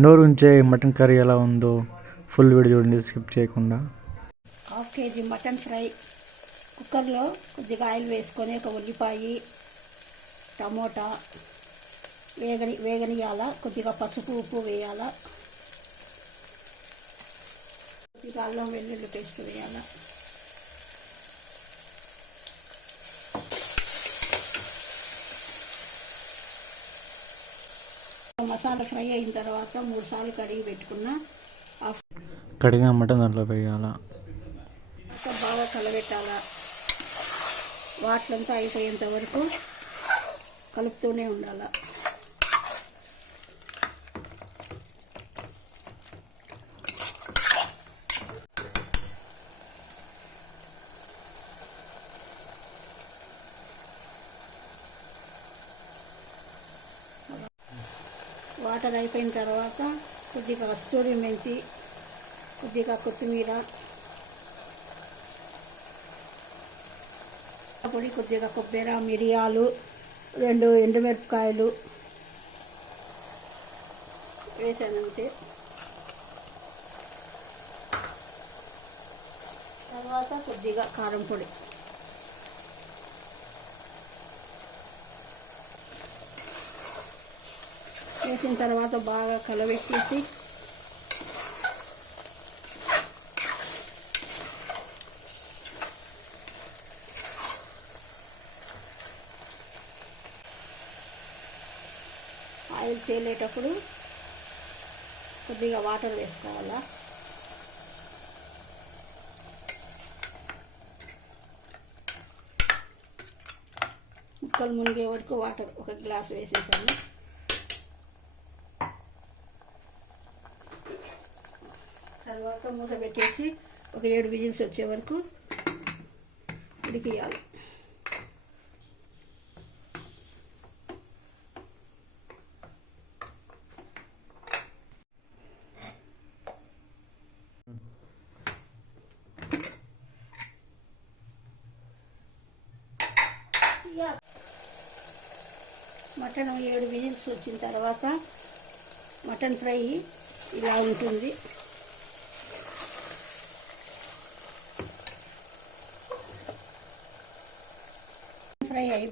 నోరు ఉంచే mutton curry ఎలా ఉందో ఫుల్ వీడియో చూడండి స్కిప్ చేయకుండా. Half KG mutton fry. కుక్కర్లో కొద్దిగా ఆయిల్ వేసుకొని ఒక ఉల్లిపాయ టమోటా వేగని వేగనియాల కొద్దిగా పసుపు ఉప్పు వేయాల. కొద్దిగా అల్లం వెల్లుల్లి పేస్ట్ వేయాలా. మసాలా ఫ్రై అయిన తర్వాత మూడు సార్లు కడిగి పెట్టుకున్న కడిగిన మటన్ దాంట్లో వేయాలా? బాగా కలబెట్టాలా? వాటలంతా అయిపోయేంత వరకు కలుపుతూనే ఉండాల? వాటర్ అయిపోయిన తర్వాత కొద్దిగా కస్తూరి మెంతి కొద్దిగా కొత్తిమీర పొడి కొద్దిగా కొబ్బరి మిరియాలు రెండు ఎండుమిరపకాయలు వేసానంతే తర్వాత కొద్దిగా కారం పొడి. వేసిన తర్వాత బాగా కలవెక్కేసి ఆయిల్ తేలేటప్పుడు కొద్దిగా వాటర్ వేసుకోవాలా? ముక్కలు మునిగే వరకు వాటర్ ఒక గ్లాస్ వేసేసాను. తర్వాత మూత పెట్టేసి ఒక ఏడు విజిల్స్ వచ్చే వరకు ఉడికియాలి. మటన్ ఏడు విజిల్స్ వచ్చిన తర్వాత మటన్ ఫ్రై ఇలా ఉంటుంది. ఫ్రై అయి